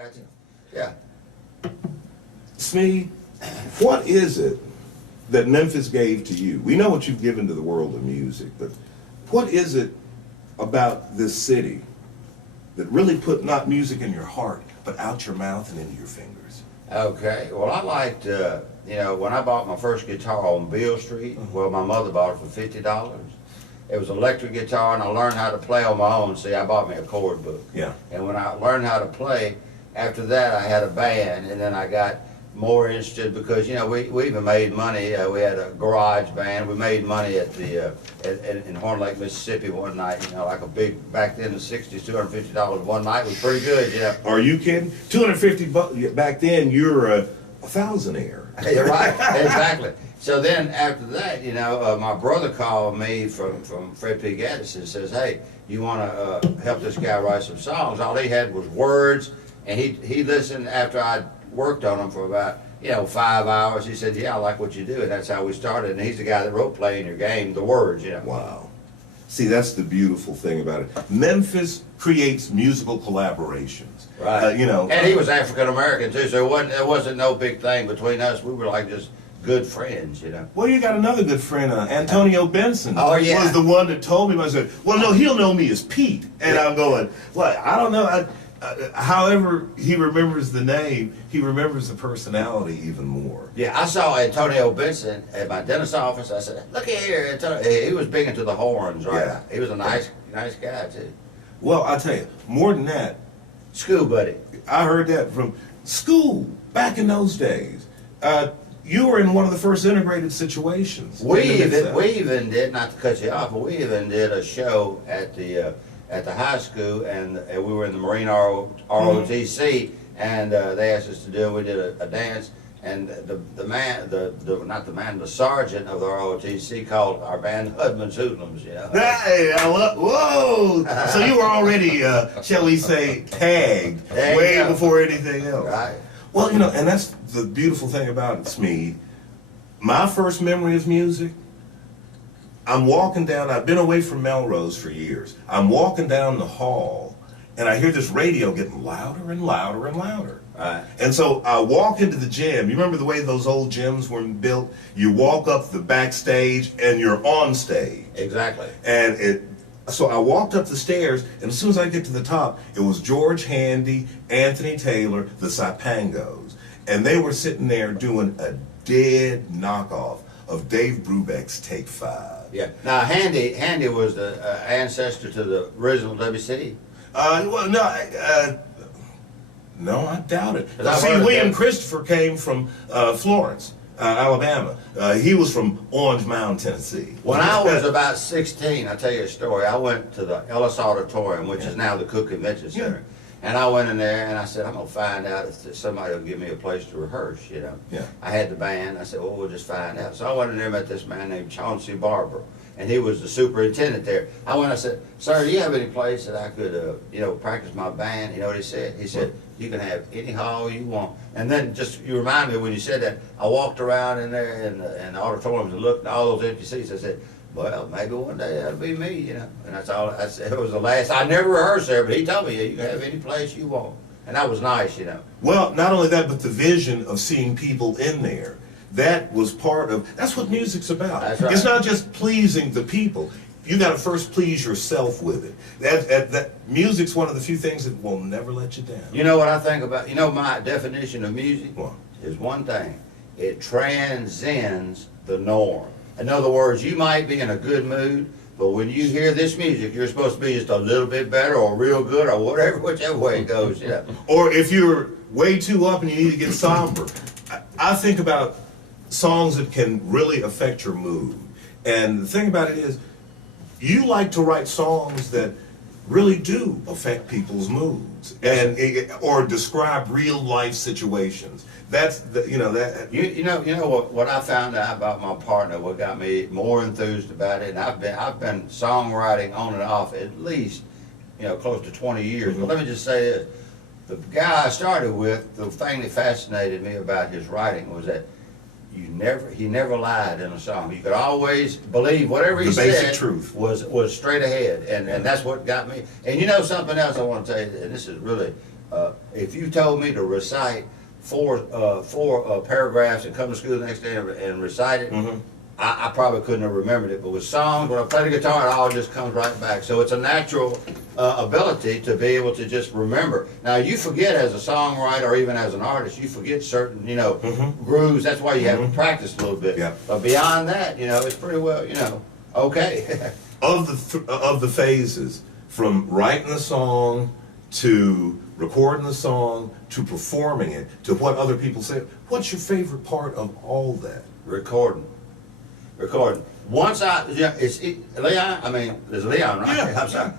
got you. Yeah. Smead, what is it that Memphis gave to you? We know what you've given to the world of music, but what is it about this city that really put not music in your heart, but out your mouth and into your fingers? Okay. Well, I liked, you know, when I bought my first guitar on Beale Street, well, my mother bought it for $50. It was an electric guitar, and I learned how to play on my own. See, I bought me a chord book. Yeah. And when I learned how to play, after that, I had a band, and then I got more interested because, you know, we even made money. We had a garage band. We made money at the in Horn Lake, Mississippi one night. You know, like a big, back then in the '60s, $250 one night was pretty good. You know. Are you kidding? $250 back then. You're a thousandaire. You're right. Exactly. So then after that, you know, my brother called me from Fred P. Gaddis and says, "Hey, you want to help this guy write some songs?" All he had was words, and he listened after I worked on them for about, you know, 5 hours. He said, "Yeah, I like what you do," and that's how we started. And he's the guy that wrote "Playing Your Game," the words, you know. Wow. See, that's the beautiful thing about it. Memphis creates musical collaborations. Right. You know. And he was African American too, so it wasn't no big thing between us. We were like just good friends, you know. Well, you got another good friend, Antonio Benson. Oh, yeah. Was the one that told me. I said, "Well, no, he'll know me as Pete," and I'm going, "Well, I don't know." However he remembers the name, he remembers the personality even more. Yeah, I saw Antonio Benson at my dentist's office. I said, "Look here, Antonio." He was big into the horns, right? Yeah. He was a nice guy too. Well, I tell you, more than that, School buddy. I heard that from school back in those days. You were in one of the first integrated situations. We even did, not to cut you off, but we even did a show at the high school, and we were in the Marine ROTC, and they asked us to do it. We did a dance, and the sergeant of the ROTC called our band Hudman's Hoodlums, you know. Hey, whoa! So you were already, shall we say, tagged way before anything else. Right. Well, you know, and that's the beautiful thing about it, Smead. My first memory of music, I'm walking down, I've been away from Melrose for years. I'm walking down the hall, and I hear this radio getting louder and louder and louder. Right. And so I walk into the gym. You remember the way those old gyms were built? You walk up the backstage, and you're on stage. Exactly. So I walked up the stairs, and as soon as I get to the top, it was George Handy, Anthony Taylor, the Saipangos. And they were sitting there doing a dead knockoff of Dave Brubeck's Take 5. Yeah. Now, Handy was the ancestor to the original WC. Well, no, I doubt it. I've See, heard of William that. Christopher came from Florence, Alabama. He was from Orange Mound, Tennessee. When I was about 16, I'll tell you a story. I went to the Ellis Auditorium, which is now the Cook Convention Center. And I went in there and I said, "I'm going to find out if somebody will give me a place to rehearse, you know." Yeah. I had the band. I said, "Well, we'll just find out." So I went in there and met this man named Chauncey Barber. And he was the superintendent there. I went, I said, "Sir, do you have any place that I could, you know, practice my band?" You know what he said? He said, "You can have any hall you want." And then just, you remind me when you said that, I walked around in there in the auditoriums and looked at all those empty seats. I said, "Well, maybe one day that'll be me, you know." And that's all. It was the last. I never rehearsed there, but he told me, "Yeah, you can have any place you want." And that was nice, you know. Well, not only that, but the vision of seeing people in there. That was part of, that's what music's about. That's right. It's not just pleasing the people. You got to first please yourself with it. That music's one of the few things that will never let you down. You know what I think about, you know, my definition of music What? is one thing. It transcends the norm. In other words, you might be in a good mood, but when you hear this music, you're supposed to be just a little bit better or real good or whatever, whichever way it goes, you know. Or if you're way too up and you need to get somber. I think about songs that can really affect your mood. And the thing about it is, you like to write songs that really do affect people's moods or describe real life situations. That's the, you know that. You know what I found out about my partner. What got me more enthused about it, and I've been songwriting on and off at least, you know, close to 20 years. But let me just say this: the guy I started with, the thing that fascinated me about his writing was that he never lied in a song. You could always believe whatever he said. The basic truth was straight ahead, and that's what got me. And you know something else I want to tell you, and this is really If you told me to recite four paragraphs and come to school the next day and recite it, I probably couldn't have remembered it. But with songs, when I play the guitar, it all just comes right back. So it's a natural ability to be able to just remember. Now you forget as a songwriter or even as an artist, you forget certain, grooves. That's why you have to practice a little bit. Yeah. But beyond that, it's pretty well, okay. Of the phases, from writing the song to recording the song to performing it to what other people say, what's your favorite part of all that? Recording. Once it's Leon. I mean, there's Leon, right? Yeah. I'm sorry.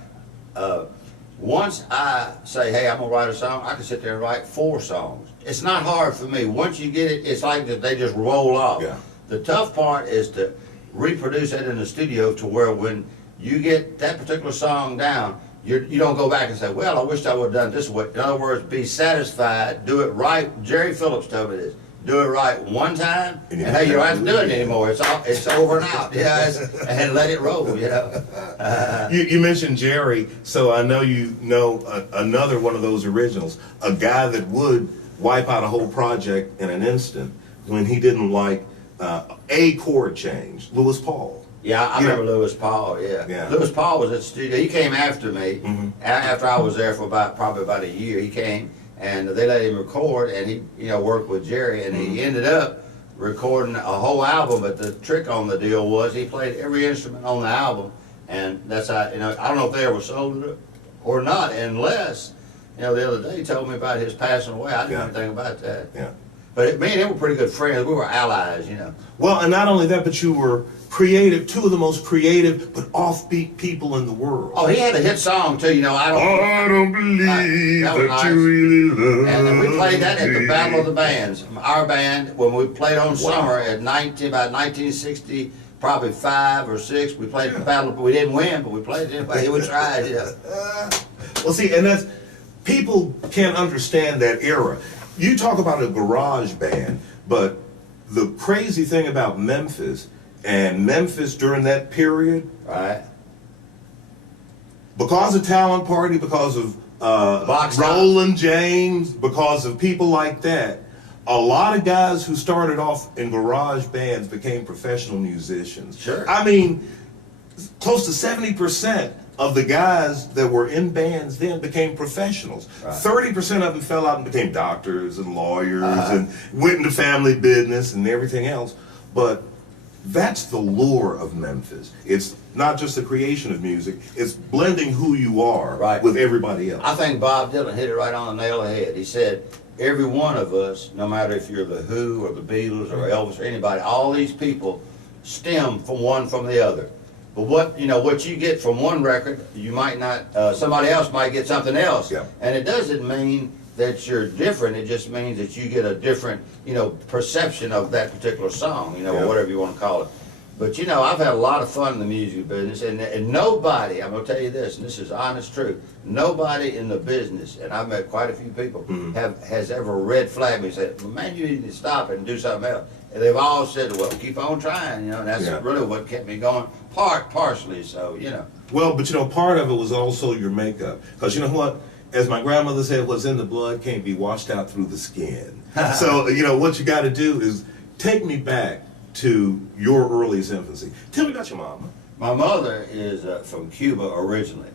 Once I say, hey, I'm gonna write a song, I can sit there and write 4 songs. It's not hard for me. Once you get it, it's like that they just roll off. Yeah. The tough part is to reproduce it in the studio to where when you get that particular song down, you don't go back and say, well, I wish I would have done it this way. In other words, be satisfied, do it right. Jerry Phillips told me this. Do it right one time, and hey, you don't have to do it anymore. It's over and out, and let it roll, You mentioned Jerry, so I know you know another one of those originals, a guy that would wipe out a whole project in an instant when he didn't like a chord change, Lewis Paul. Yeah, I remember Lewis Paul, yeah. Lewis Paul was at the studio. He came after me, after I was there for probably about a year. He came, and they let him record, and he worked with Jerry, and he ended up recording a whole album. But the trick on the deal was he played every instrument on the album, and that's how, I don't know if they ever sold it or not, unless, the other day he told me about his passing away. I didn't know anything about that. Yeah. But me and him were pretty good friends. We were allies, Well, and not only that, but you were creative, 2 of the most creative but offbeat people in the world. Oh, he had a hit song too, I don't believe that was that nice. you really love And we played that at the me. Battle of the Bands. Our band, when we played on Summer at about 1960, probably 5 or 6, we played the Battle. We didn't win, but we played it anyway. We tried, Well, see, and that's, people can't understand that era. You talk about a garage band, but the crazy thing about Memphis, and Memphis during that period, Right. because of Talent Party, because of Roland James, because of people like that, a lot of guys who started off in garage bands became professional musicians. Sure. I mean, close to 70% of the guys that were in bands then became professionals. Right. 30% of them fell out and became doctors and lawyers and went into family business and everything else. But that's the lure of Memphis. It's not just the creation of music, it's blending who you are with everybody else. I think Bob Dylan hit it right on the nail of the head. He said, every one of us, no matter if you're the Who or the Beatles or Elvis or anybody, all these people stem from the other. But what you get from one record, you might not. Somebody else might get something else, and it doesn't mean that you're different. It just means that you get a different, perception of that particular song, or whatever you want to call it. But I've had a lot of fun in the music business, and nobody, I'm gonna tell you this, and this is honest truth, nobody in the business, and I've met quite a few people, has ever red flagged me and said, well, man, you need to stop it and do something else. And they've all said, well, keep on trying, and that's really what kept me going, partially, so, Well, but part of it was also your makeup. Because you know what? As my grandmother said, what's in the blood can't be washed out through the skin. So, what you got to do is take me back to your earliest infancy. Tell me about your mama. My mother is from Cuba originally,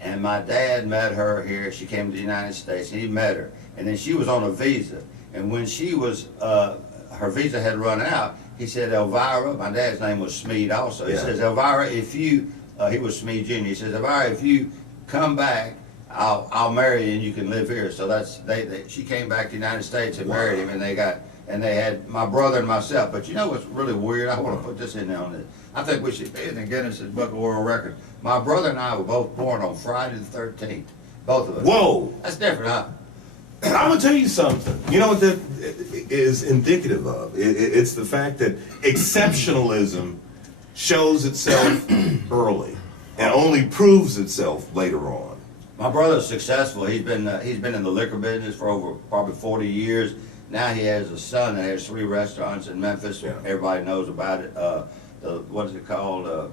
and my dad met her here. She came to the United States, and he met her. And then she was on a visa. And when she was, her visa had run out, he said, Elvira, my dad's name was Smead also. He says, Elvira, if you, he was Smead Jr., he says, Elvira, if you come back, I'll marry you and you can live here. So she came back to the United States and married him, and they had my brother and myself. But what's really weird? I want to put this in there on this. I think we should be in the Guinness Book of World Records. My brother and I were both born on Friday the 13th. Both of us. Whoa! That's different, huh? I'm going to tell you something. You know what that is indicative of? It's the fact that exceptionalism shows itself early and only proves itself later on. My brother's successful. He's been in the liquor business for over probably 40 years. Now he has a son that has 3 restaurants in Memphis. Everybody knows about it. what is it called,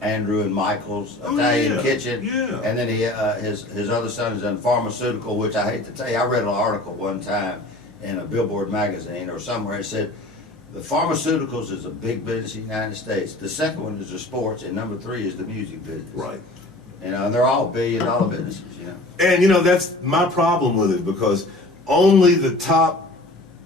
Andrew and Michael's Oh, Italian yeah, Kitchen. yeah. And then his other son is in pharmaceutical, which I hate to tell you, I read an article one time in a Billboard magazine or somewhere. It said, the pharmaceuticals is a big business in the United States. The second one is the sports, and number 3 is the music business. Right. You know, and they're all $billion businesses, you know. And you know, that's my problem with it, because only the top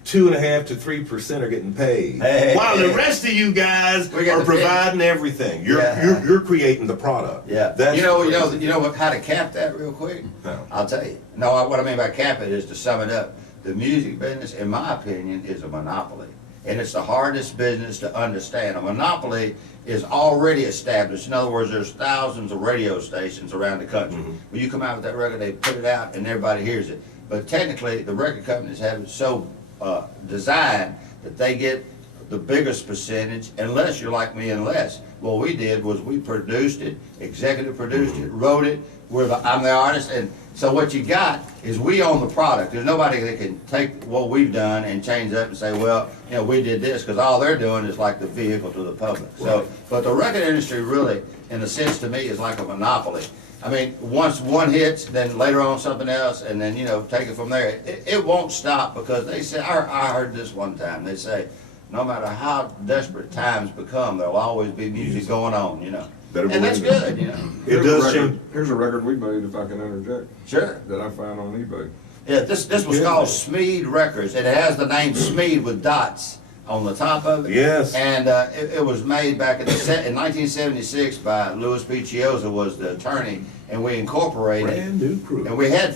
2.5% to 3% are getting paid, Hey, while hey, the rest of you guys We got are the pay. providing everything. Yeah. You're creating the product. Yeah. That's you know crazy. how to cap that real quick? No. I'll tell you. No, what I mean by cap it is to sum it up. The music business, in my opinion, is a monopoly. And it's the hardest business to understand. A monopoly is already established. In other words, there's thousands of radio stations around the country. When you come out with that record, they put it out and everybody hears it. But technically, the record companies have it so designed that they get the biggest percentage, unless you're like me and Les. What we did was we produced it, executive produced it, wrote it. I'm the artist, and so what you got is we own the product. There's nobody that can take what we've done and change it up and say, well, you know, we did this, because all they're doing is like the vehicle to the public. So, but the record industry really, in a sense to me, is like a monopoly. I mean, once one hits, then later on something else, and then, you know, take it from there. It won't stop, because they say, I heard this one time, they say, no matter how desperate times become, there'll always be music going on, you know. Better And that's believe good, you know. It does change. Here's a record we made, if I can interject, Sure. that I found on eBay. Yeah, this was called Smead Records, and it has the name Smead with dots on the top of it. Yes. And it was made back in 1976 by Louis B. Chioza was the attorney, and we incorporated. Brand new crew. And we had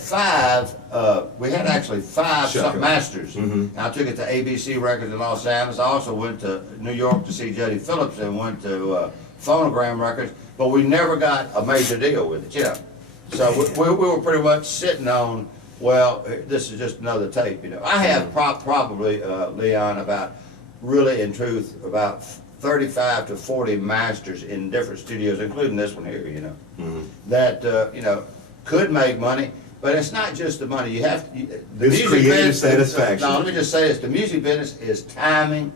actually five Shut up. masters. Mhm. I took it to ABC Records in Los Angeles. I also went to New York to see Judy Phillips, and went to Phonogram Records, but we never got a major deal with it, you know. So we were pretty much sitting on, well, this is just another tape, you know. I have probably, Leon, really in truth, about 35 to 40 masters in different studios, including this one here, you know, that, you know, could make money. But it's not just the money. You have to. The It's music creative business, satisfaction. No, let me just say this: the music business is timing.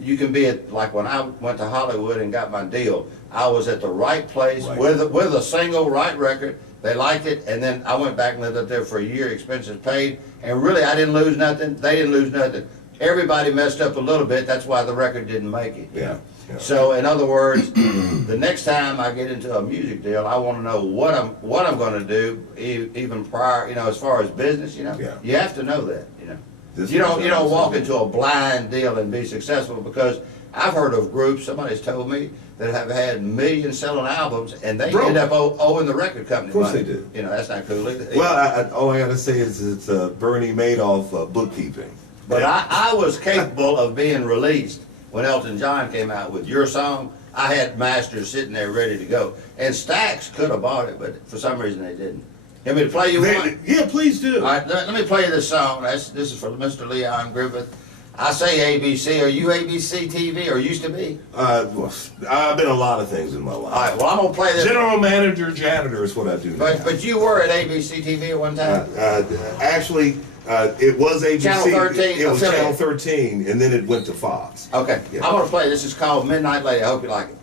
You can be at, like when I went to Hollywood and got my deal, I was at the right place Right. with a single, right record. They liked it, and then I went back and lived up there for a year, expenses paid, and really I didn't lose nothing. They didn't lose nothing. Everybody messed up a little bit. That's why the record didn't make it. Yeah. So in other words, the next time I get into a music deal, I want to know what I'm going to do, even prior, you know, as far as business, you know. Yeah. You have to know that, you know. This You is don't walk absolutely- into a blind deal and be successful, because I've heard of groups, somebody's told me, that have had million selling albums, and they Broke. end up owing the record company Of course money. they do. You know, that's not cool either. Well, all I gotta say is it's Bernie Madoff bookkeeping. But I was capable of being released when Elton John came out with Your Song. I had masters sitting there ready to go. And Stax could have bought it, but for some reason they didn't. You want me to play you one? Yeah, please do. All right, let me play you this song. This is for Mr. Leon Griffith. I say ABC. Are you ABC TV, or used to be? Well, I've been a lot of things in my life. All right, well, I'm going to play this. General manager, janitor is what I do now. But you were at ABC TV at one time? Actually, it was ABC. Channel 13, It was affiliate. Channel 13, and then it went to Fox. Okay, Yeah. I'm going to play. This is called Midnight Lady. I hope you like it.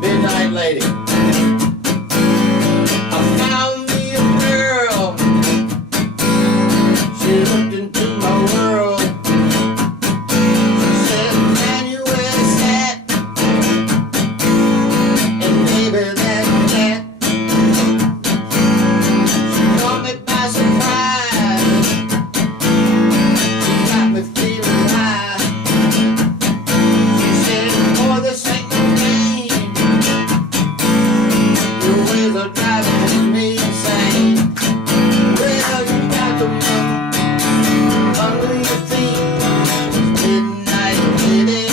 Midnight Lady. I found me a girl. She looked into my world. She said, "Can you wear this hat? And maybe that cat." She caught me by surprise. She got me feeling high. She said, "Boy, this ain't no game. Your ways are driving me insane. Well, you got the money under your feet. Midnight lady."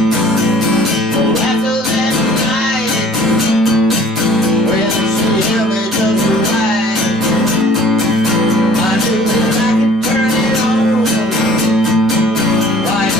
Well, after that night, when she held me just right, I knew that I could turn it on like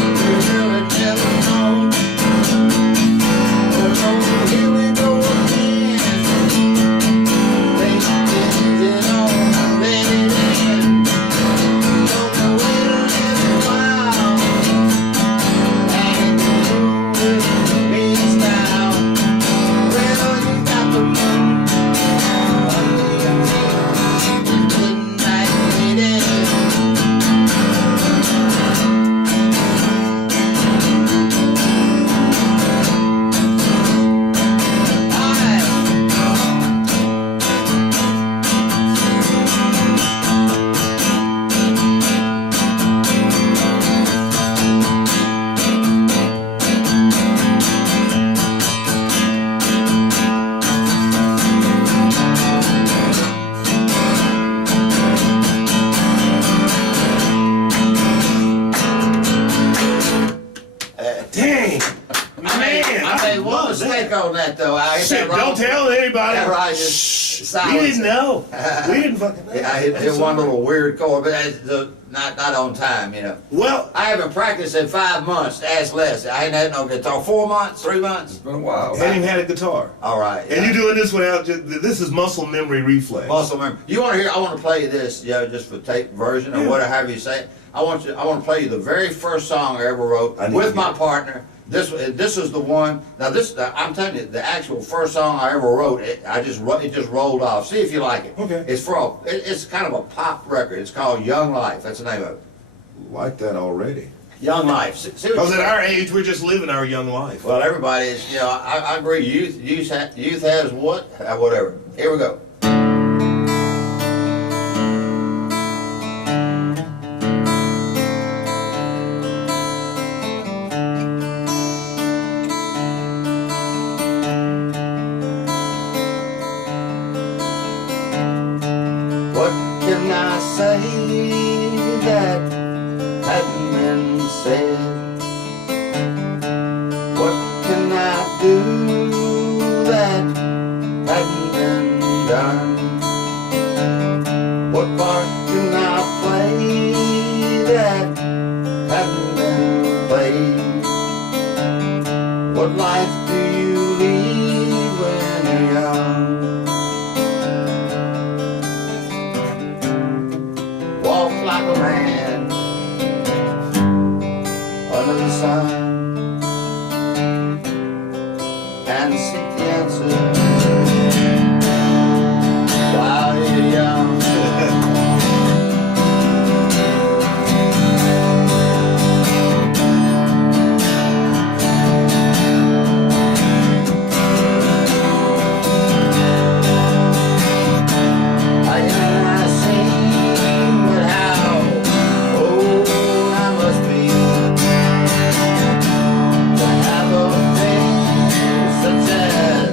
on that though. I ain't Shit, that wrong. don't tell anybody. That right, just Shh. We silence didn't it. know. We didn't fucking know. Yeah, I hit one little weird chord, but that's not on time, you know. Well, I haven't practiced in 5 months. Ask Les. I ain't had no guitar. 4 months, 3 It's months. been a while. hadn't even had a guitar. All right. And you're doing this without, this is muscle memory reflex. Muscle memory. You want to hear? I want to play you this, just for tape version or Yeah. whatever, however you say it. I want to play you the very first song I ever wrote I need with to my hear it. partner. This is the one. Now I'm telling you, the actual first song I ever wrote. It just rolled off. See if you like it. Okay. It's kind of a pop record. It's called Young Life. That's the name of it. Like that already. Young Life. See what Because you at our age, we're just living our young life. Well, everybody is. I agree. Youth has what? Whatever. Here we go. What can I say that hadn't been said? What can I do that hadn't been done? What part can I play that hadn't been played? What life do you lead when you're young? Walk like a man under the sun and seek the answer while you're young. I cannot sing, but how old I must be to have a thing such as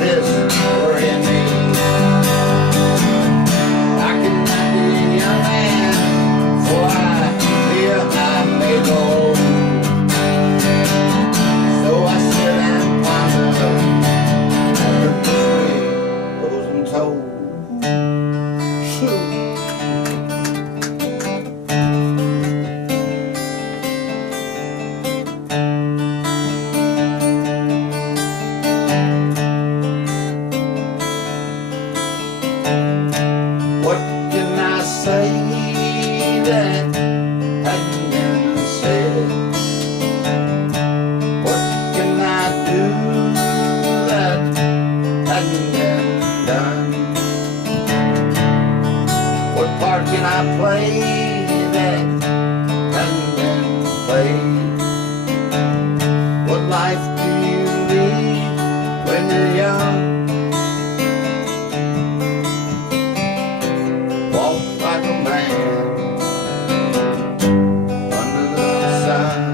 this were in me. I cannot be a young man, for I fear I may go old. So I sit and ponder, and the mystery goes untold. What can I say that hadn't been said? What can I do that hadn't been done? What part can I play that hadn't been played? What life do you lead when you're young? Walk like a man under the sun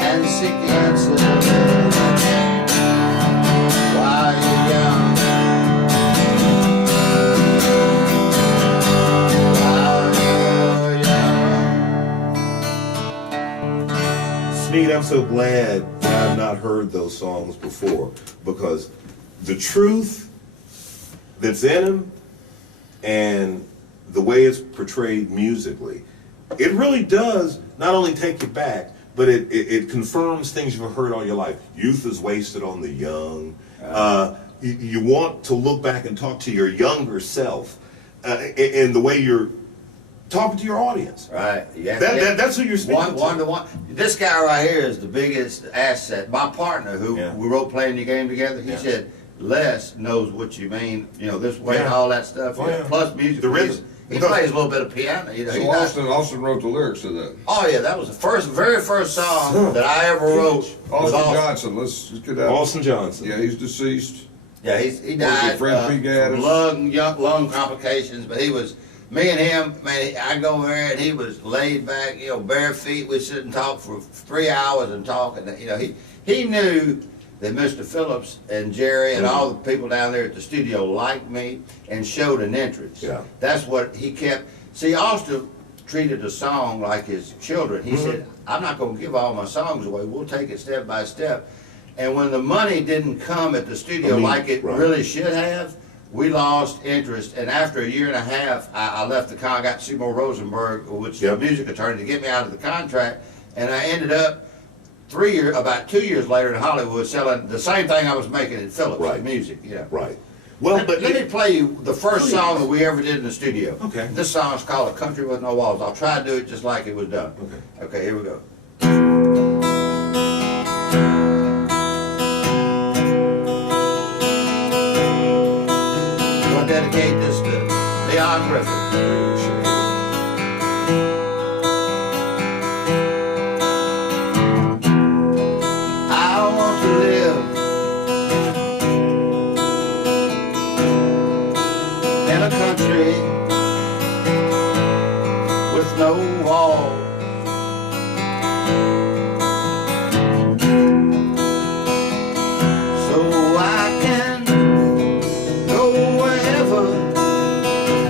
and seek the answer while you're young. While you're young. Smead, I'm so glad that I've not heard those songs before, because the truth that's in them and the way it's portrayed musically, it really does not only take you back, but it confirms things you've heard all your life. Youth is wasted on the young. You want to look back and talk to your younger self in the way you're talking to your audience. Right. Yeah. That's who you're speaking One to. to one. This guy right here is the biggest asset. My partner, who Yeah. we wrote Playing the Game together, he Yeah. said, Les knows what you mean, this way and Yeah. all that stuff. Oh, yeah. Plus music. The rhythm. He plays a little bit of piano. He's So not- Austin wrote the lyrics to that. oh yeah, that was the very first song that I ever wrote. was Austin Johnson, let's get that. Austin Johnson. Yeah, he's deceased. Yeah, he your died friend P. Gaddis? from lung complications, but he was, me and him, man, I go over there and he was laid back, bare feet. We sit and talk for 3 hours and talk, and he knew that Mr. Phillips and Jerry and all the people down there at the studio liked me and showed an interest. Yeah. That's what he kept. See, Austin treated the song like his children. He said, I'm not gonna give all my songs away, we'll take it step by step. And when the money didn't come at the studio like it really should have, we lost interest. And after a year and a half, I left the con, I got Seymour Rosenberg, which is a music attorney, to get me out of the contract. And I ended up about 2 years later in Hollywood selling the same thing I was making in Phillips, music, Right. Well, but let me play you the first song that we ever did in the studio. Okay. This song is called A Country With No Walls. I'll try to do it just like it was done. Okay. Okay, here we go. I'll dedicate this to Leon Griffith. I want to live in a country with no walls. So I can go wherever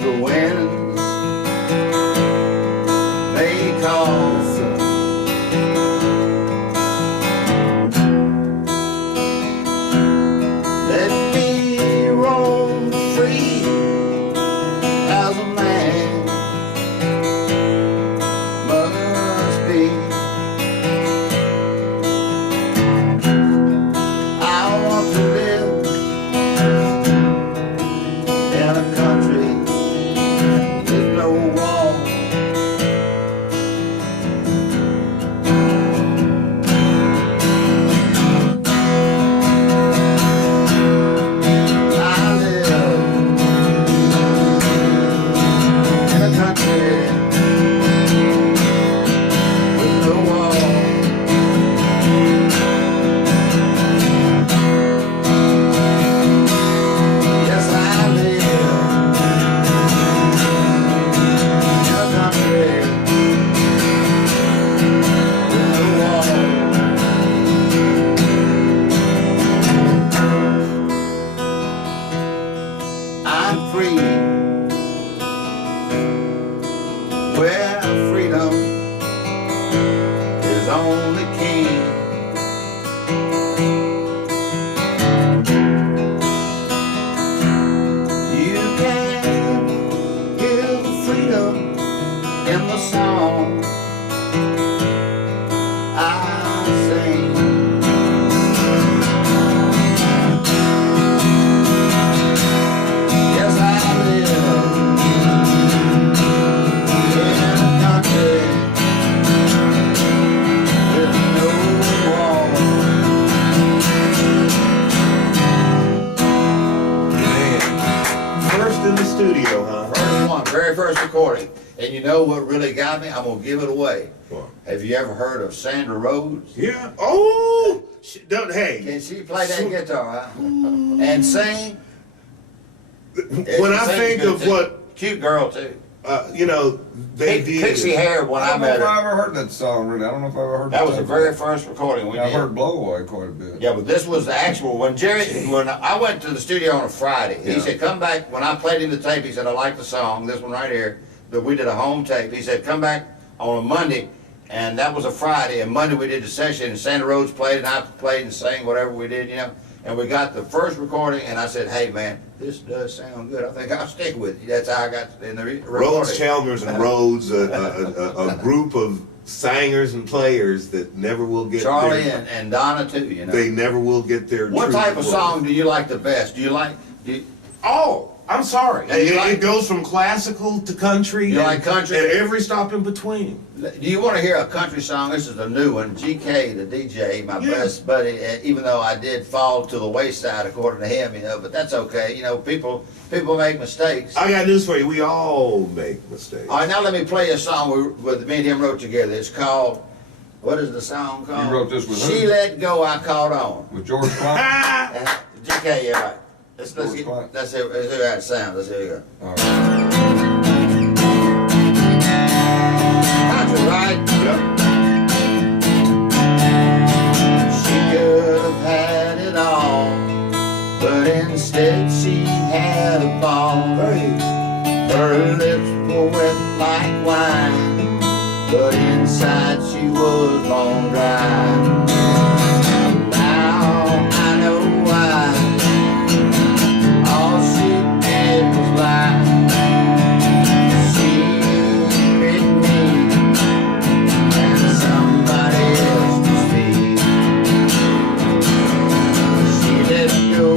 the winds may call. Let me roam free as a man must be. I want to live in a country with no walls. I live in a country with no walls. Yes, I live in a country with no walls. I'm free where freedom is only king. You can hear the freedom in the song I sing. Yes, I live in a country with no walls. Man, first in the studio, huh? First one, very first recording. And you know what really got me? I'm gonna give it away. What? Have you ever heard of Sandra Rhodes? Yeah. Oh, hey. Can she play that guitar, huh? And sing? When I think of what Cute girl too. you know, they did. Pixie hair when I I don't know met if I her. ever heard that song, really. I don't know if I ever heard That was song. the very first recording we I've did. heard Blow Away quite a bit. Yeah, but this was the actual when I went to the studio on a Friday, he Yeah. said, come back, when I played him the tape, he said, I like the song, this one right here, that we did a home tape. He said, come back on a Monday, and that was a Friday, and Monday we did the session, and Sandra Rhodes played, and I played and sang whatever we did, you know, and we got the first recording, and I said, hey man, this does sound good, I think I'll stick with it. That's how I got in the recording. Rhodes Chalmers and Rhodes, a group of singers and players that never will get Charlie their, and Donna too, you know. they never will get their What true type of voice. song do you like the best? Oh, I'm sorry. Now, you like- It goes from classical to country. You and, like country? And every stop in between. Do you want to hear a country song? This is a new one. GK, the DJ, my Yeah. best buddy, even though I did fall to the wayside according to him, you know, but that's okay. You know, people make mistakes. I got news for you. We all make mistakes. All right, now let me play you a song with me and him wrote together. It's called, what is the song called? You wrote this with She who? Let Go, I Caught On. With George Clyde? And GK, yeah, right. Let's George hear Clyde. let's hear how it sounds. Let's hear it go. All right. Country, right? Yep. She could have had it all, but instead she had a ball. Hey. Her lips were wet like wine, but inside she was bone dry. Now I know why. All she did was lie. She bit me and somebody else's feet. She let go.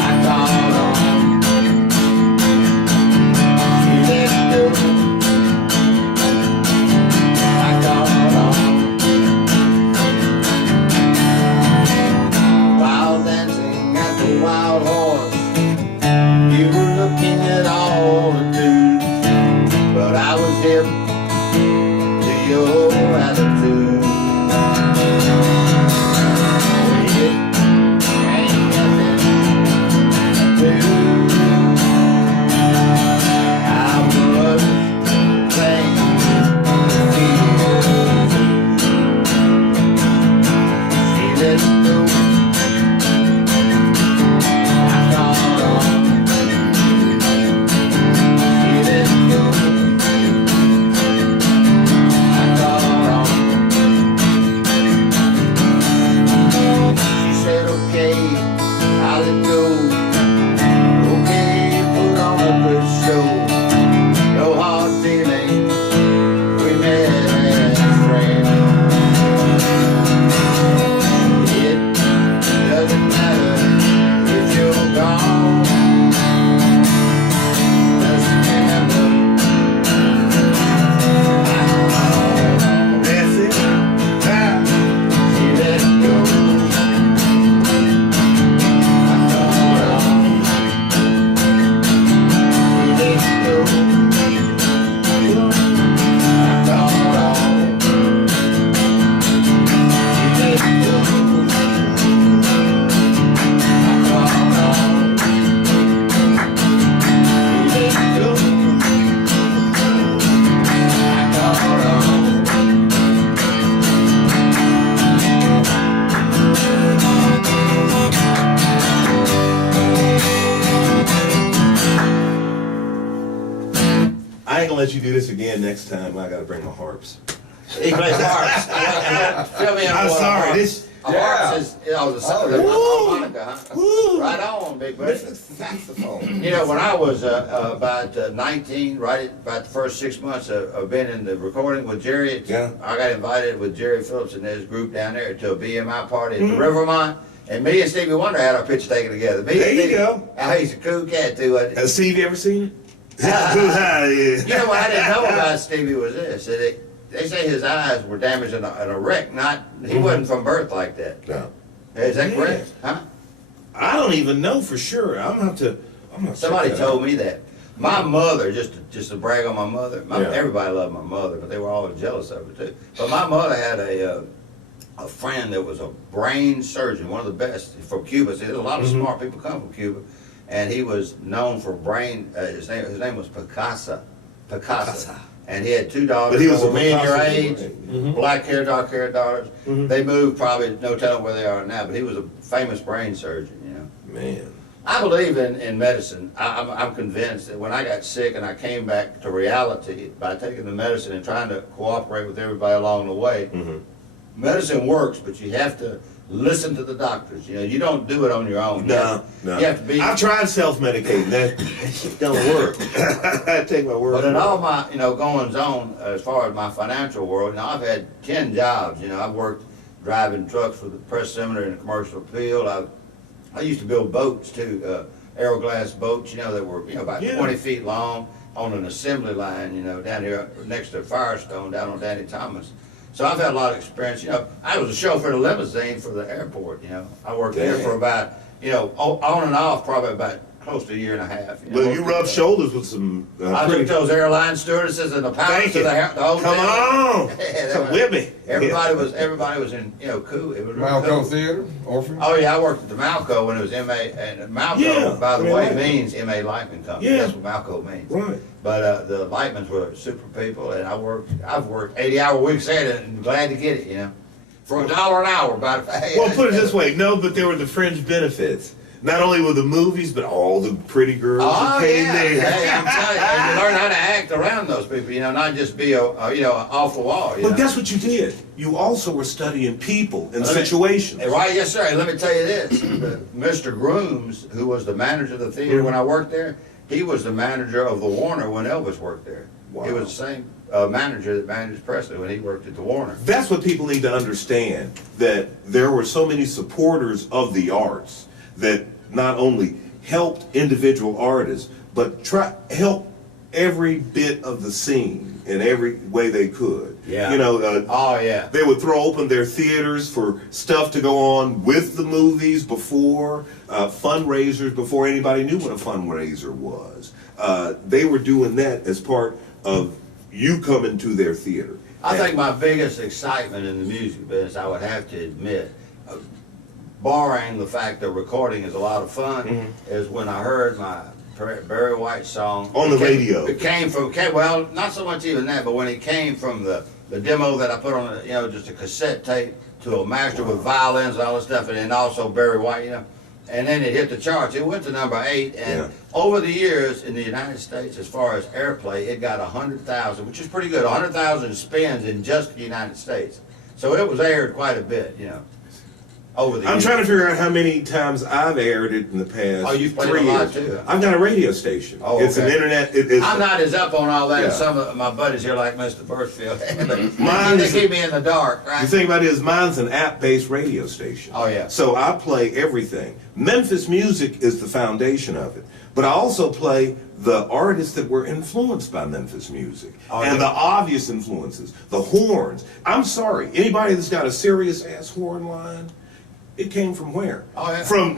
I caught on. She let go. I caught on. Wild dancing at the wild horse. You were looking at all the dudes, but I was hip to your attitude. It ain't nothing to I was playing the field. She let go. I caught on. She let go. I caught on. She said, okay, I'll let go. Okay, put on a good show. No hard feelings, we met as friends. It doesn't matter if you're gone. Just remember, I called on. That's it. Ah. She let go. I called on. She let go. I called on. She let go. I called on. She let go. I called on. I ain't gonna let you do this again next time. I gotta bring my harps. He plays harps. Fill me in on I'm what a sorry. harp- This. A harp is, the Oh, the yeah. harmonica, huh? Woo. Right on, big buddy. Saxophone. You know, when I was about 19, right about the first 6 months of being in the recording with Jerry, Yeah. I got invited with Jerry Phillips and his group down there to a BMI party at Mm-hmm. the Rivermont. And me and Stevie Wonder had our picture taken together. Me There and you Stevie- go. Oh, he's a cool cat too, wasn't he? Has Steve ever seen it? You know what I didn't know Yeah. about Stevie was this, that they say his eyes were damaged in a wreck, he wasn't from birth like that. No. Is that Yeah. correct? Huh? I don't even know for sure. I'm gonna have to. Somebody told me that. My mother, just to brag on my mother, Yeah. everybody loved my mother, but they were always jealous of her too. But my mother had a friend that was a brain surgeon, one of the best from Cuba. See, there's a lot of Mhm. smart people come from Cuba, and he was known for brain. His name was Picasso. And he had two daughters But he was that a were me and your Picasso, age, right? Mhm. black hair, dark hair daughters. Mhm. They moved probably, no telling where they are now, but he was a famous brain surgeon, you know. Man. I believe in medicine. I'm convinced that when I got sick and I came back to reality by taking the medicine and trying to cooperate with everybody along the way, Mm-hmm. medicine works, but you have to listen to the doctors. You know, you don't do it on your own. No. You have to be. I've tried self-medicating. That shit don't work. I take my word. But in for it. all my, goings on, as far as my financial world, I've had 10 jobs. I've worked driving trucks for the press seminary in the commercial field. I used to build boats too, aeroglass boats, that were, about Yeah. 20 feet long on an assembly line, down here next to Firestone, down on Danny Thomas. So I've had a lot of experience. I was a chauffeur in a limousine for the airport. I worked there Damn. for about, on and off, probably about close to a year and a half. Well, you rubbed shoulders with some. I took those airline stewardesses and the pilots Thank to you. the hotel. Come on. Yeah, they Come were- with me. Everybody was in, cool. It was really Malco cool. Theater, Orphan. Oh yeah, I worked at the Malco when it was MA, and Malco, Yeah, by the MA way, Lightman. means MA Lightman Company. Yeah. That's what Malco means. Right. But the Lightmans were super people, and I've worked 80-hour weeks at it, and glad to get it, for $1 an hour. About Well, put it this way. No, but there were the fringe benefits. not only with the movies, but all the pretty girls Oh, who came yeah. there. Hey, I'm telling you, and you learn how to act around those people, you know, not just be off the wall. But that's what you did. You also were studying people and situations. Right, yes, sir. And let me tell you this. Mr. Grooms, who was the manager of the theater when I worked there, he was the manager of the Warner when Elvis worked there. Wow. He was the same manager that managed Presley when he worked at the Warner. That's what people need to understand, that there were so many supporters of the arts that not only helped individual artists, but help every bit of the scene in every way they could. Yeah. You know, Oh, yeah. they would throw open their theaters for stuff to go on with the movies before, fundraisers before anybody knew what a fundraiser was. They were doing that as part of you coming to their theater. I think my biggest excitement in the music business, I would have to admit, barring the fact that recording is a lot of fun, is when I heard my Barry White song. On the radio. It came from, well, not so much even that, but when it came from the demo that I put on, just a cassette tape to a master with violins and all this stuff, and then also Barry White, and then it hit the charts. It went to number 8, and over the years in the United States, as far as airplay, it got 100,000, which is pretty good. 100,000 spins in just the United States. So it was aired quite a bit, over the years. I'm trying to figure out how many times I've aired it in the past. Oh, you've played 3 it a lot years. too, huh? I've got a radio station. Oh, It's an okay. internet. I'm not as up on all that as Yeah. some of my buddies here, like Mr. Burchfield. But Mine they is- keep me in the dark, The right? thing about it is, mine's an app-based radio station. Oh, yeah. So I play everything. Memphis music is the foundation of it. But I also play the artists that were influenced by Memphis music. Oh, and yeah. the obvious influences, the horns. I'm sorry, anybody that's got a serious-ass horn line, it came from where? Oh, yeah. From,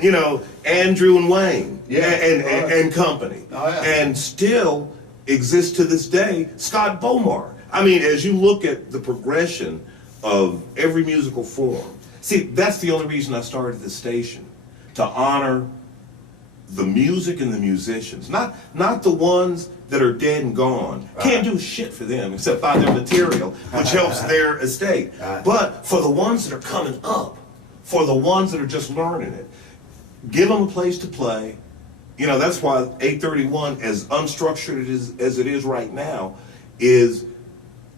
Andrew and Wayne Yeah. and company. Oh, yeah. And still exists to this day, Scott Bomar. I mean, as you look at the progression of every musical form, see, that's the only reason I started this station, to honor the music and the musicians, not the ones that are dead and gone. Can't do shit for them except buy their material, which helps their estate. Right. But for the ones that are coming up, for the ones that are just learning it, give them a place to play. That's why 831, as unstructured as it is right now, is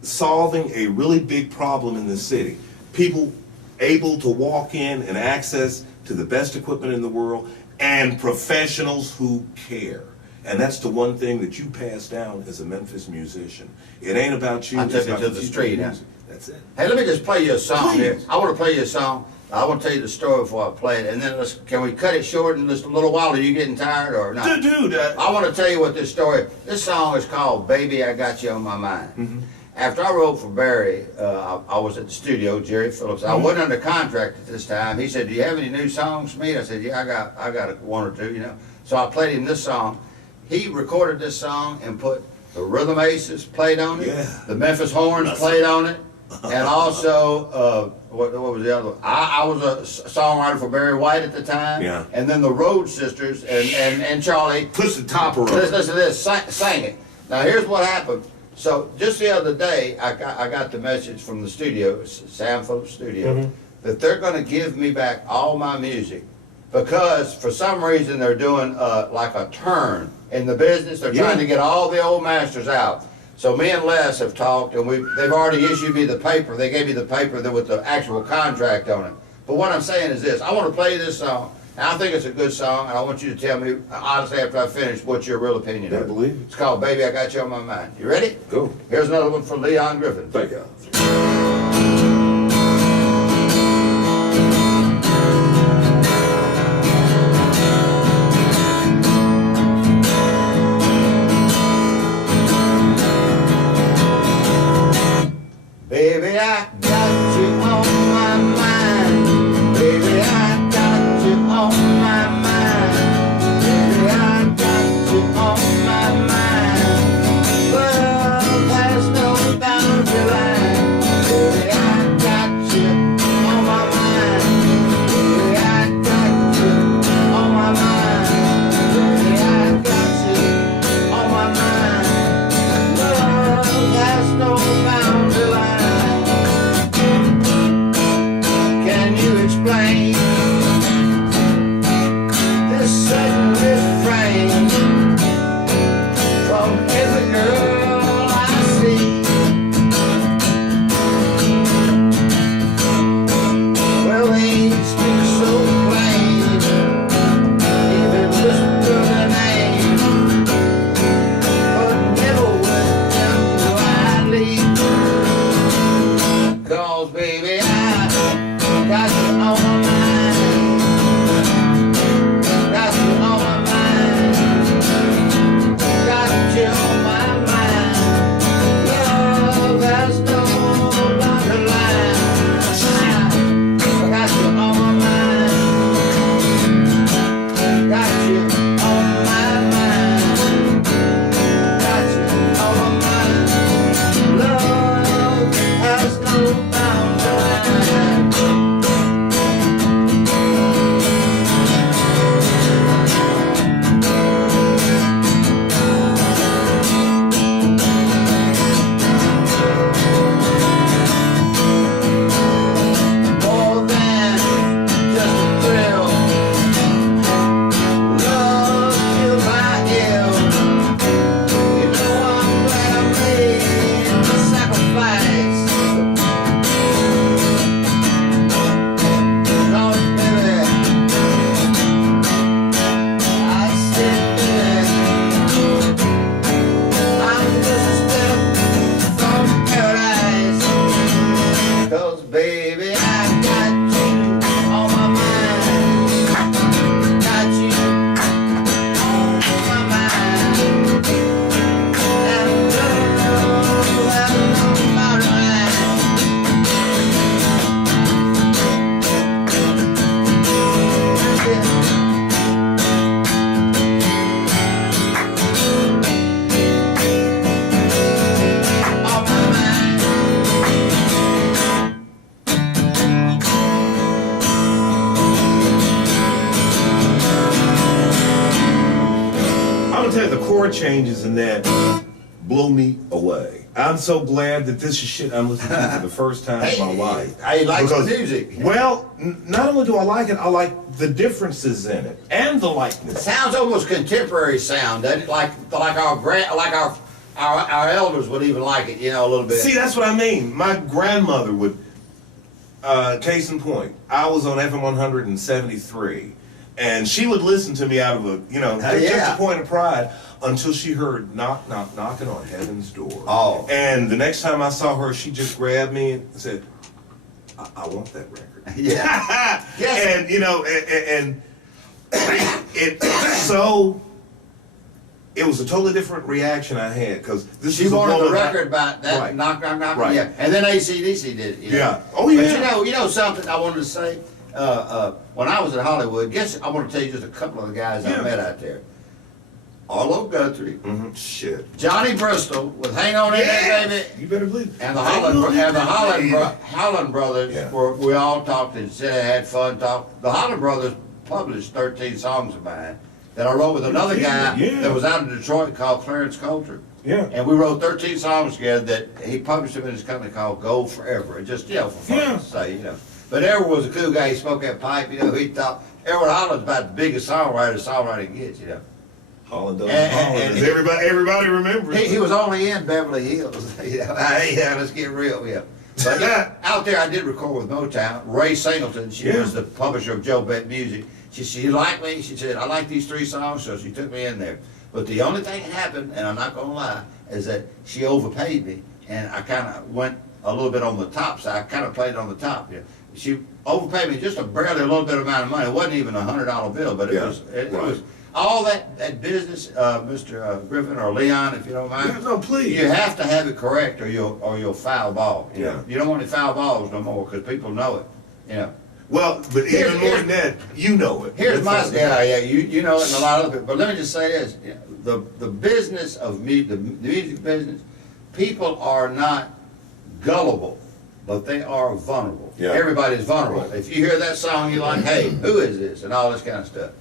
solving a really big problem in the city. People able to walk in and access to the best equipment in the world, and professionals who care. And that's the one thing that you pass down as a Memphis musician. It ain't about you. I took it's it about to the people street, and huh? music. That's it. Hey, let me just play you a song here. Please. I want to play you a song. I want to tell you the story before I play it, and then can we cut it short in just a little while? Are you getting tired or not? Dude, I want to tell you what this story. This song is called "Baby, I Got You on My Mind." Mm-hmm. After I wrote for Barry, I was at the studio, Jerry Phillips. I wasn't under contract at this time. He said, "Do you have any new songs, Smead?" I said, "Yeah, I got one or two, So I played him this song. He recorded this song and put the Rhythm Aces played on it. Yeah. The Memphis Horns played on it. And also, what was the other one? I was a songwriter for Barry White at the time. Yeah. And then the Rhodes Sisters and Charlie. push the topper up. Listen to this, sang it. Now here's what happened. So just the other day, I got the message from the studio, Sam Phillips Studio, that they're going to give me back all my music because for some reason they're doing like a turn in the business. They're trying to get all the old masters out. So me and Les have talked, and they've already issued me the paper. They gave me the paper with the actual contract on it. But what I'm saying is this: I want to play this song, and I think it's a good song, and I want you to tell me honestly after I finish what's your real opinion I of it. believe it. It's called "Baby, I Got You on My Mind." You ready? Go. Here's another one from Leon Griffin. Thank you. Baby, I got you on my mind. Baby, I got you on my mind. Baby, I got you on my mind. Well, there's no boundary line chord changes in that blow me away. I'm so glad that this is shit I'm listening to for the first time in my life. I like the music. Well, not only do I like it, I like the differences in it and the likeness. Sounds almost contemporary sound, doesn't it? Like our elders would even like it, you know, a little bit. See, that's what I mean. My grandmother would, case in point, I was on FM 173, and she would listen to me out of a, you know, just a point of pride until she heard knock, knock, knocking on heaven's door. Oh. And the next time I saw her, she just grabbed me and said, I want that record. Yeah. Yes. And, you know, and it so... It was a totally different reaction I had because this She is a wanted the woman record about that Right. knock, knock, knock. Right. Yeah. And then AC/DC did it. You know? Yeah. Oh, yeah. But you know something I wanted to say? When I was in Hollywood, guess I want to tell you just a couple of the guys I met out there. Arlo Guthrie, Shit. Johnny Bristol with "Hang On In There, Baby," You better believe it. and the Hang on in there, baby. Holland brothers. Yeah. Were we all talked and said had fun talk. The Holland brothers published 13 songs of mine that I wrote with another guy that was out in Detroit called Clarence Coulter. Yeah. And we wrote 13 songs together that he published them in his company called Gold Forever. And just, you know, for fun to say, you know. But Edward was a cool guy. He smoked that pipe, you know. He thought Edward Holland's about the biggest songwriting gets, you know. Holland does. And Everybody remembers. He was only in Beverly Hills. You know, let's get real, yeah. But yeah, out there I did record with Motown. Ray Singleton, she was the publisher of Joe Bett Music. She liked me. She said, I like these 3 songs, so she took me in there. But the only thing that happened, and I'm not going to lie, is that she overpaid me, and I kind of went a little bit on the top side. I kind of played on the top. Yeah. She overpaid me just a barely a little bit amount of money. It wasn't even a $100 bill, but it was all that business, Mr. Griffin or Leon, if you don't mind. Yeah, no, please. You have to have it correct, or you'll foul ball. You Yeah. know? You don't want any foul balls no more because people know it. You know. Well, but even more than that, you know it. Here's my you know it, and a lot of it. But let me just say this: the business of the music business, people are not gullible, but they are vulnerable. Yeah. Everybody's vulnerable. Right. If you hear that song, you're like, hey, who is this, and all this kind of stuff.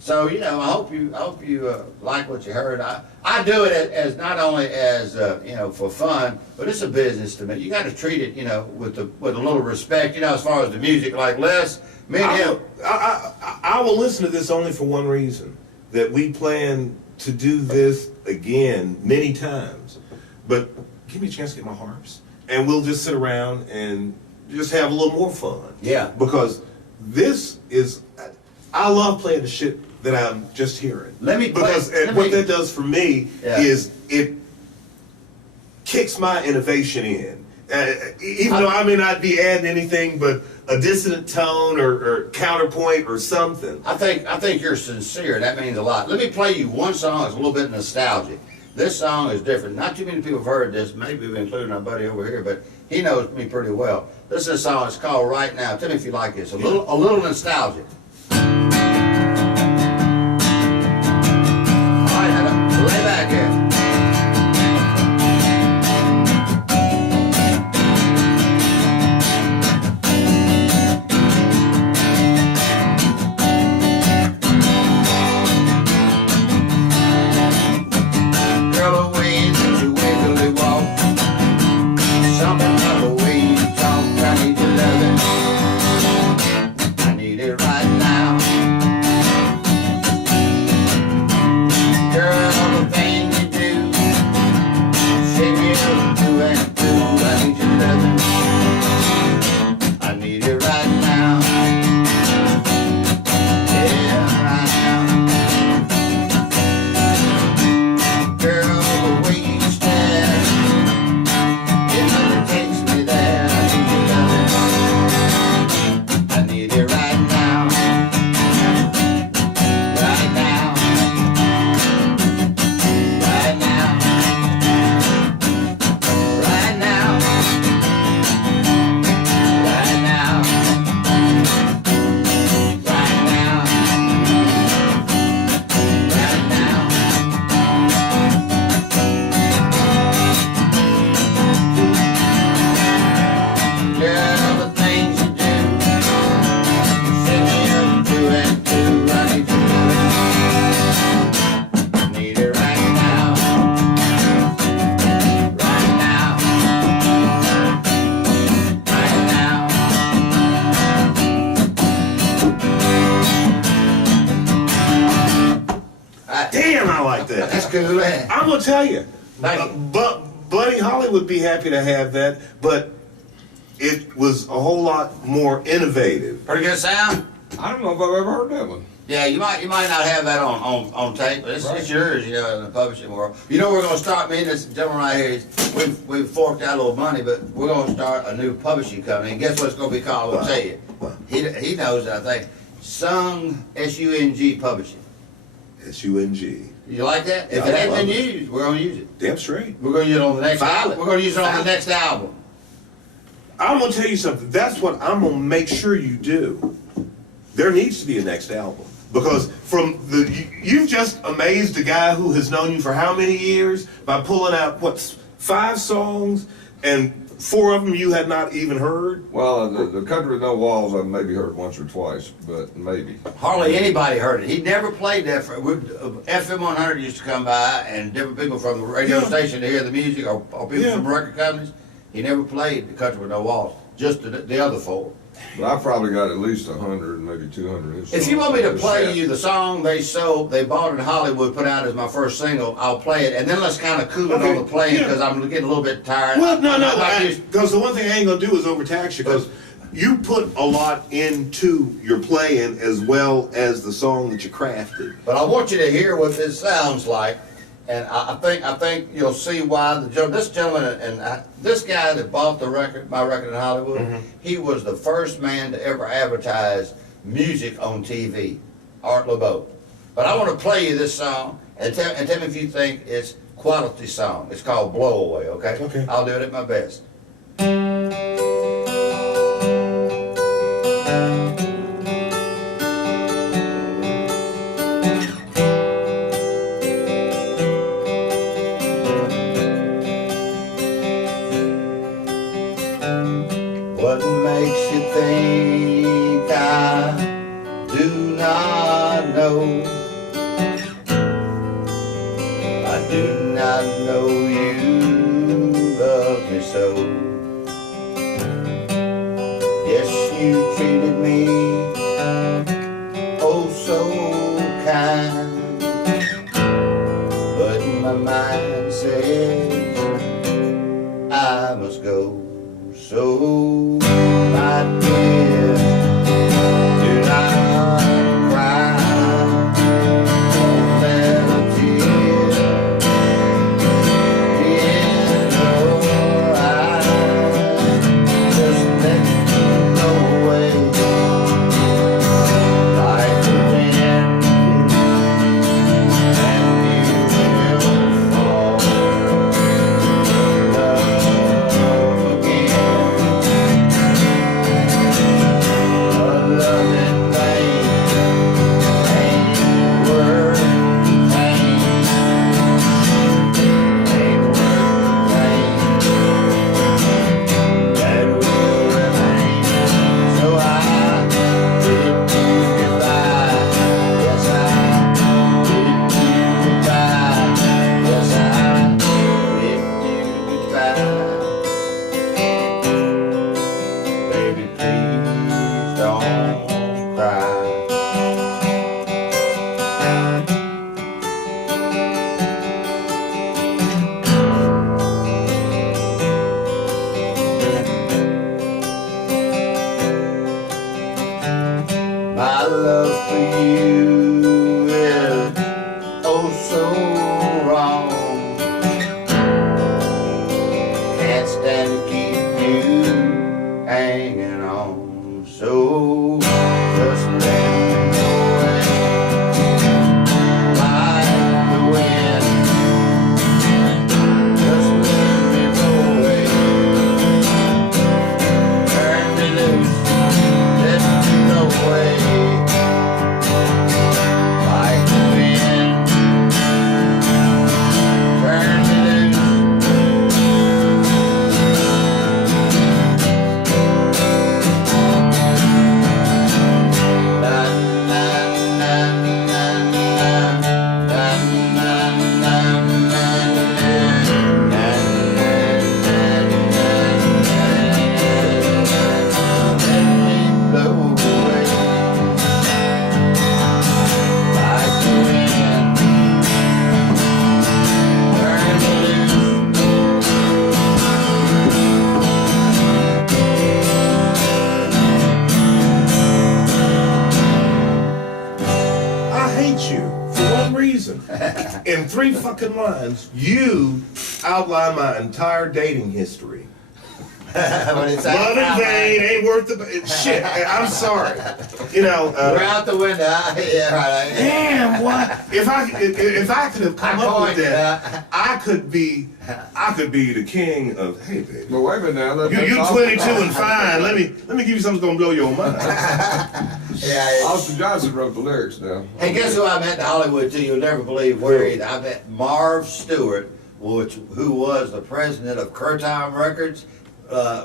So you know, I hope you like what you heard. I do it as not only as you know, for fun, but it's a business to me. You got to treat it, you know, with a little respect. You know, as far as the music, like Les, me and him. I will listen to this only for one reason: that we plan to do this again many times. But give me a chance to get my harps, and we'll just sit around and just have a little more fun. Yeah. Because this is, I love playing the shit that I'm just hearing. What that does for me is it kicks my innovation in. Even though I may not be adding anything but a dissonant tone or counterpoint or something. I think you're sincere. That means a lot. Let me play you one song that's a little bit nostalgic. This song is different. Not too many people have heard this, maybe including our buddy over here, but he knows me pretty well. This is a song, it's called Right Now. Tell me if you like this. A little nostalgic. Lay back here. Girl, the way that you wiggly walk, something about the way you talk, I need your loving. I need it right now. Girl, the thing you do, shake me up, do and do. I need your loving. I need it right now. Yeah, right now. Girl, the way you stare, it really takes me there. I need your loving. I need it right now. Right now. Right now. Right now. cool, man. I'm gonna tell you, Thank you. but Buddy Holly would be happy to have that, but it was a whole lot more innovative. Pretty good sound? I don't know if I've ever heard that one. Yeah, you might not have that on tape, but it's Right. yours, you know, in the publishing world. You know, we're gonna start, me and this gentleman right here, we've forked out a little money, but we're gonna start a new publishing company, and guess what it's gonna be called? I'll tell you. He knows it, I think. Sung, S-U-N-G Publishing. S-U-N-G. You like that? If Yeah, it I ain't love been it. used, we're gonna use it. Damn straight. We're gonna use it on the next File album. it. We're gonna use it on File the it. next album. I'm gonna tell you something. That's what I'm gonna make sure you do. There needs to be a next album. Because you've just amazed a guy who has known you for how many years by pulling out, what, 5 songs, and 4 of them you had not even heard? Well, the Country with No Walls I've maybe heard once or twice, but maybe. Hardly anybody heard it. He never played that. FM 100 used to come by, and different people from the radio Yeah. station to hear the music, or people Yeah. from record companies. He never played the Country with No Walls. Just the other 4. But I've probably got at least 100, maybe 200. If you want me to Just play that. you the song they bought in Hollywood, put out as my first single, I'll play it, and then let's kind of cool it Okay, on the playing yeah. because I'm getting a little bit tired. Well, no, I'm not used- because the one thing I ain't gonna do is overtax you, because you put a lot into your playing as well as the song that you crafted. But I want you to hear what this sounds like, and I think you'll see why this gentleman and this guy that bought my record in Hollywood, he was the first man to ever advertise music on TV, Art LeBeau. But I want to play you this song and tell me if you think it's quality song. It's called Blow Away, okay? Okay. I'll do it at my best. What makes you think I do not know? I do not know you love me so. Yes, you treated me oh so kind, but my mind said I must go. So, my dear, do not cry. Don't let a tear be in your eyes. Just let me go away like the wind, and you will fall in love again. Baby, please don't cry. My love for you is oh so wrong. Can't stand to keep you hanging on. So just let me go like the wind. Just let me go away. Turn me loose. Let me go away like the wind. Turn me loose. in 3 fucking lines, you outline my entire dating history. But it's Love in vain, ain't worth the shit. I'm sorry. You know. We're out the window. Yeah, right. Damn, what? If I could have come up with that, I could be the king of. Hey, baby. But wait a minute now. You 22 and fine. Let me give you something that's gonna blow your mind. Yeah. Austin Johnson wrote the lyrics now. Hey, guess who I met in Hollywood too? You'll never believe where either. I met Marv Stewart, who was the president of Curtime Records.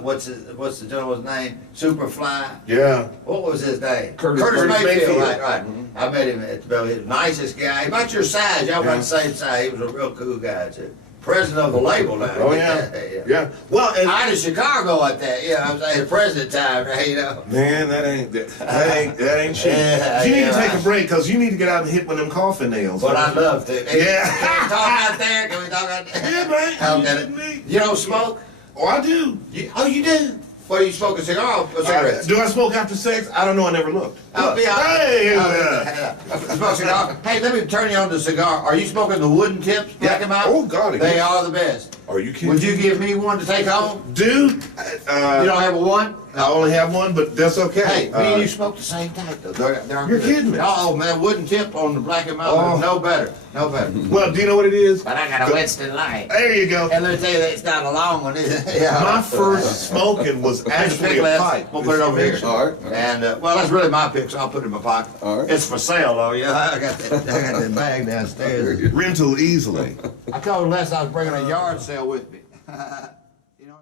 What's the gentleman's name? Superfly. Yeah. What was his name? Curtis Mayfield. Mayfield. Right. I met him at the Belly. Nicest guy. About your size. Y'all about the same size. He was a real cool guy too. President of the label now. Oh yeah. Yeah. Well, and I to Chicago at that. Yeah, I'm saying president time. You know. man, that ain't shit. Yeah, You need yeah, to take right. a break because you need to get out and hit one of them coffin nails. But I'd love to. Hey, Yeah. Can we talk out there? Can we talk out there? Yeah, man. I'll You get with me? it. You don't smoke? Oh, I do. Oh, you do? What, do you smoke a cigar or cigarettes? Do I smoke after sex? I don't know. I never looked. I'll be Hey, Smoke cigar. Hey, let me turn you on to cigar. Are you smoking the wooden tips? Black Yeah. them out? Oh, God, They yeah. are the best. Are you kidding? Would you give me one to take home? Dude, You don't have a one? I only have one, but that's okay. Hey, me and you smoke the same type though. They're You're good. kidding me. Oh man, wooden tip on the black and Oh. mild. No better. No better. Well, do you know what it is? But I got a Winston Light. There you go. And let me tell you that it's not a long one, is it? My first smoking was actually a pipe. We'll put it over here. All right. And well, that's really my pick, so I'll put it in my pocket. All right. It's for sale though. Yeah, I got that bag downstairs. Rental easily. I told Les I was bringing a yard sale with me.